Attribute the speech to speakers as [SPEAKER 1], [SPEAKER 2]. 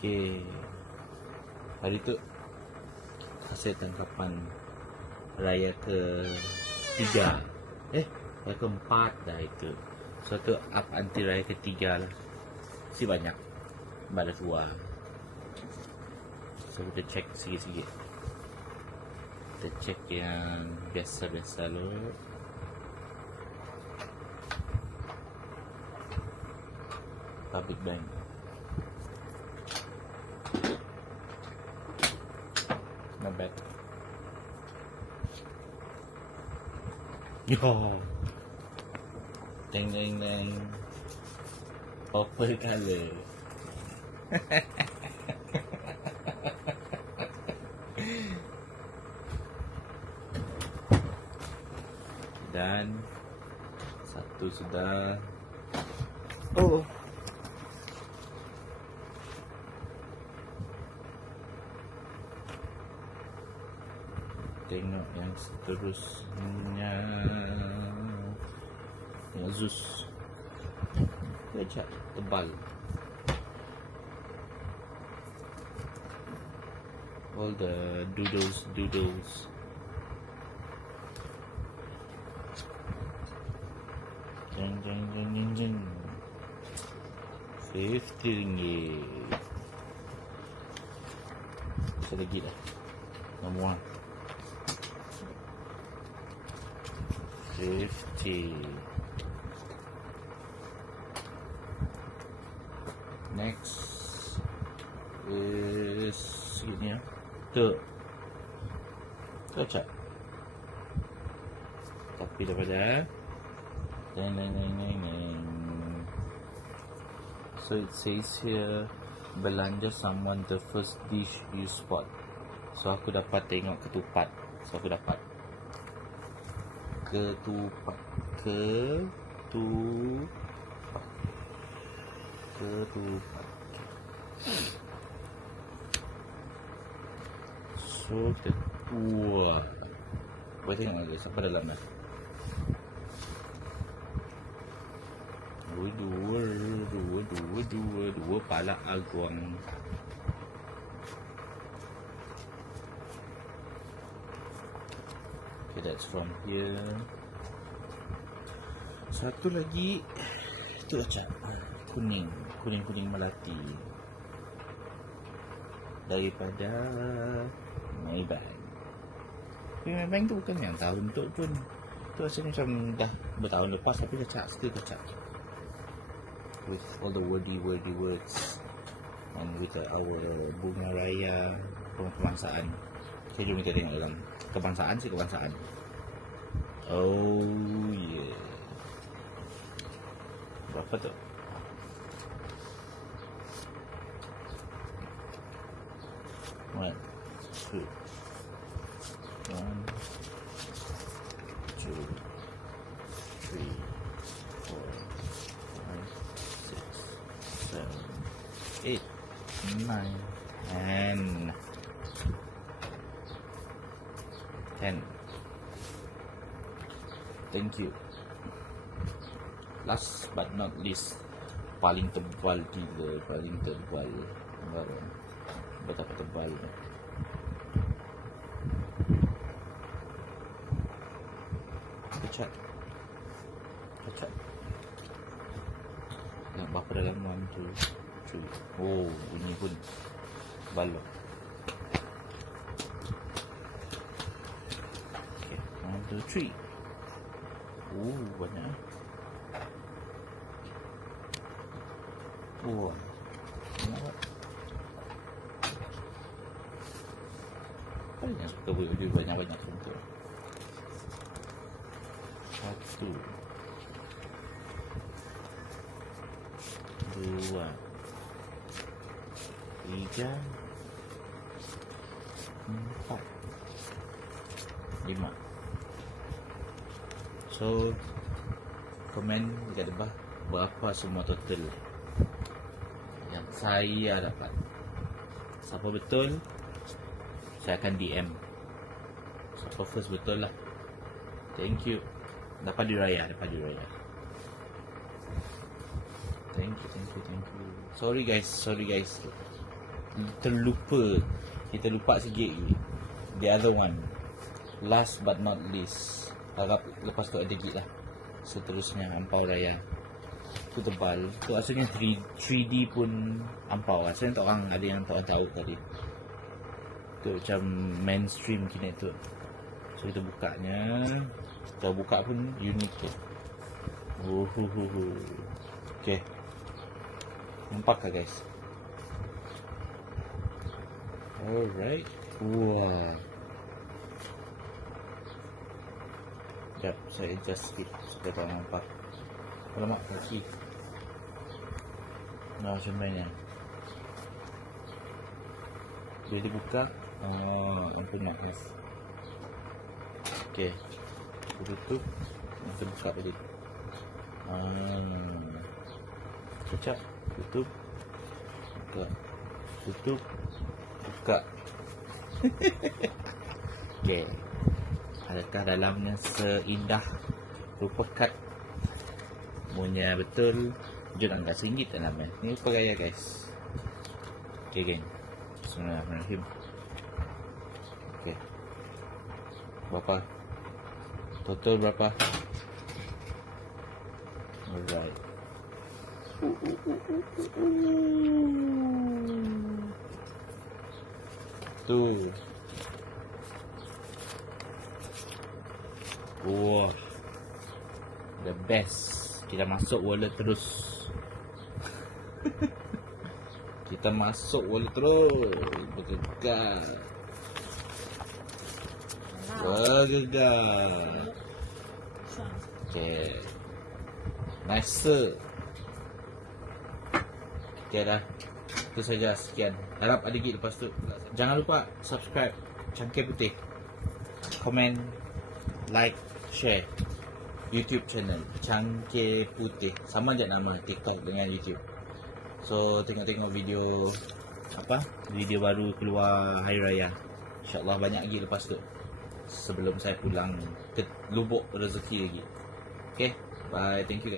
[SPEAKER 1] Okay. Hari tu hasil tangkapan raya ke tiga. Eh, raya keempat dah itu. So up until raya ketiga lah. Si banyak. Balas dua. So kita check sikit-sikit. Kita check yang biasa-biasa dulu. Public bank. Not bad. Yo. Ding ding ding. Purple color. Dan satu sudah. Oh. Tengok yang seterusnya. Yang Zeus. Kejap tebal. All the doodles doodles. Jeng jeng jeng jeng jeng. Fifty ringgit. Bisa lagi dah. Nombor one. Fifty. Next is ini ya. Tu. Cak. Tapi daripada Neng neng neng neng neng. So it says here belanja someone the first dish you spot. So aku dapat tengok ketupat. So aku dapat ketupat ketupat ketupat. So kita wah. Boleh tengok guys apa dalam ni. Dua, dua, dua, dua, dua, dua pala aguang. Okay, that's from here. Satu lagi, itu acak. Kuning, kuning-kuning melati. Daripada Maybank. Tapi Maybank tu bukan yang tahun tu pun. Tu rasanya macam dah bertahun lepas tapi kacak, still kacak with all the wordy wordy words and with our bunga raya kebangsaan. Saya jom kita tengok dalam kebangsaan sih kebangsaan. Oh yeah. Berapa tuh One, two, one, two, three, four, five, six, seven, eight, nine, and ten. Thank you. Last but not least, paling tebal gila, paling tebal. Betapa tebal ni. Kecat. Kecat. Nak berapa dalam one, two, three. Oh, ini pun balok. Okay, one, two, three. Oh, banyak. Oh, banyak. Yang suka video banyak-banyak contoh? Satu. Dua. Tiga. Empat. Lima. So, komen dekat bawah berapa semua total yang saya dapat. Siapa betul, saya akan DM. Siapa first betul lah. Thank you. Dapat diraya, dapat diraya. Thank you, thank you, thank you. Sorry guys, sorry guys. terlupa kita lupa sikit the other one last but not least harap lepas tu ada gig lah seterusnya ampau raya tu tebal tu asalnya 3, 3D pun ampau asalnya tak orang ada yang tak tahu tadi tu macam mainstream kini tu so kita bukanya kita buka pun unik tu Uhuhuhu. Okay. Nampak kah guys? Alright. Wah. Sekejap, saya adjust sikit supaya tak nampak. Alamak, kaki. Nah, macam mana? Bila dibuka, oh, ampun maaf. Okay. Kita tutup. Kita buka tadi. Ah. Kecap. Tutup. Buka. Tutup. Buka. okay. Adakah dalamnya seindah rupa kad? Punya betul. Jom angkat singgit dalamnya. Ni rupa gaya guys. Okay geng. Bismillahirrahmanirrahim. Okay. Berapa? Total berapa? Alright. Tu. Wah. The best. Kita masuk wallet terus. Kita masuk wallet terus. Bergegar. Bergegar. Okay. Nice. Okay dah. Itu saja sekian. Harap ada gig lepas tu. Jangan lupa subscribe Cangkir Putih. Komen, like, share YouTube channel Cangkir Putih. Sama je nama TikTok dengan YouTube. So tengok-tengok video apa? Video baru keluar Hari Raya. InsyaAllah banyak lagi lepas tu. Sebelum saya pulang ke lubuk rezeki lagi. Okay, bye. Thank you guys.